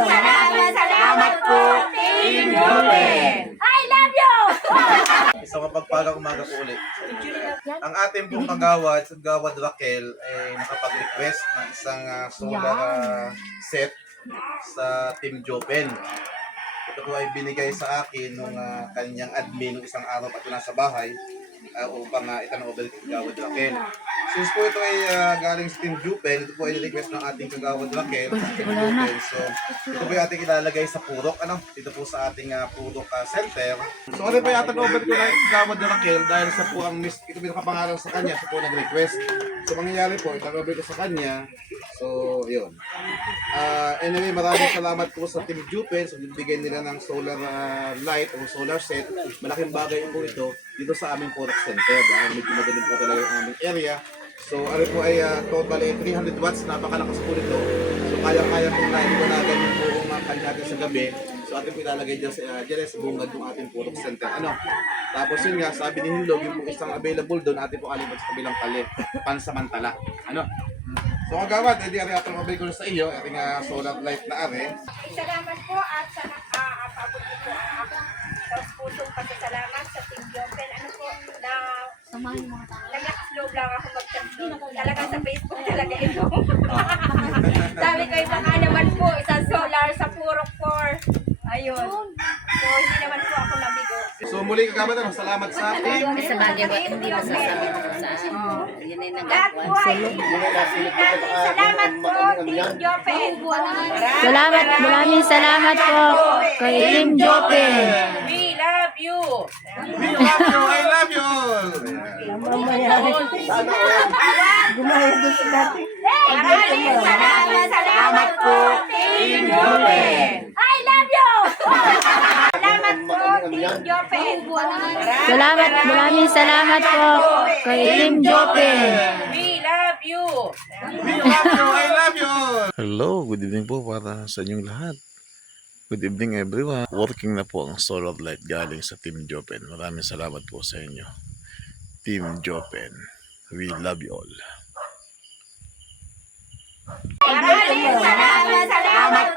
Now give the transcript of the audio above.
Salamat, salamat po, Team Joven. I love you! Isang mapagpalang umaga po ulit. Ang ating pong kagawad, sa Gawad Raquel, ay nakapag-request ng isang ah, solar ah, set sa Team Jopen. Ito po ay binigay sa akin nung ah, kanyang admin nung isang araw at nasa bahay uh, upang uh, itanong kay Gawad Raquel. Since po ito ay ah, galing sa Team Jupen, ito po ay request ng ating kagawad Raquel. So, ito po yung ating ilalagay sa purok. Ano? Dito po sa ating ah, purok ah, center. So, ano po yung over ko na kagawad Raquel dahil sa po ang miss, ito po yung nakapangalan sa kanya. Siya po nag-request. So, mangyayari po, itanong ko sa kanya. So, yun. Ah, anyway, maraming salamat po sa Team Jupen. So, bibigyan nila ng solar ah, light o solar set. Malaking bagay po ito dito sa aming Purok Center. Dahil medyo magaling po talaga yung aming area. So, ano po ay uh, total ay 300 watts. Napakalakas po nito. So, kaya-kaya pong naiwanagan yung buong uh, kanya natin sa gabi. So, ating po ilalagay dyan sa, uh, dyan sa bungad yung ating Purok Center. Ano? Tapos yun nga, sabi ni Hinlog, yung pong isang available doon, ating po alibad sa kabilang kali. Pansamantala. Ano? So, kagawad, edi ari atong mabay ko sa iyo, ating uh, solar light na are. Salamat po at sa nakakapabot po ang aking taos pusong pasasalamat sa Team Joven. Ano po, na loob lang ako magsabi. Talaga sa Facebook talaga ito. Sabi ko, baka naman po, isang solar sa Purok 4. Ayun. So, hindi naman po ako nabigo. So, muli kagawad, ano, salamat sa ating Sa bagay ba, hindi masasabi ko sa yun ay nagagawa. salamat po, Team Joven. Salamat, maraming salamat po. Kay Team Jope. We love you. We love you, I love you. All! Maraming salamat, salamat po, Team Joven. I love you! Salamat po, Team Joven. Salamat, maraming salamat po kay Team Jope. We love you. We love you, I love you all! Hello, good evening po para sa inyong lahat. Good evening everyone. Working na po ang solar light galing sa Team Jopen. Maraming salamat po sa inyo. Team Jopen. We love you all. Maraming salamat, salamat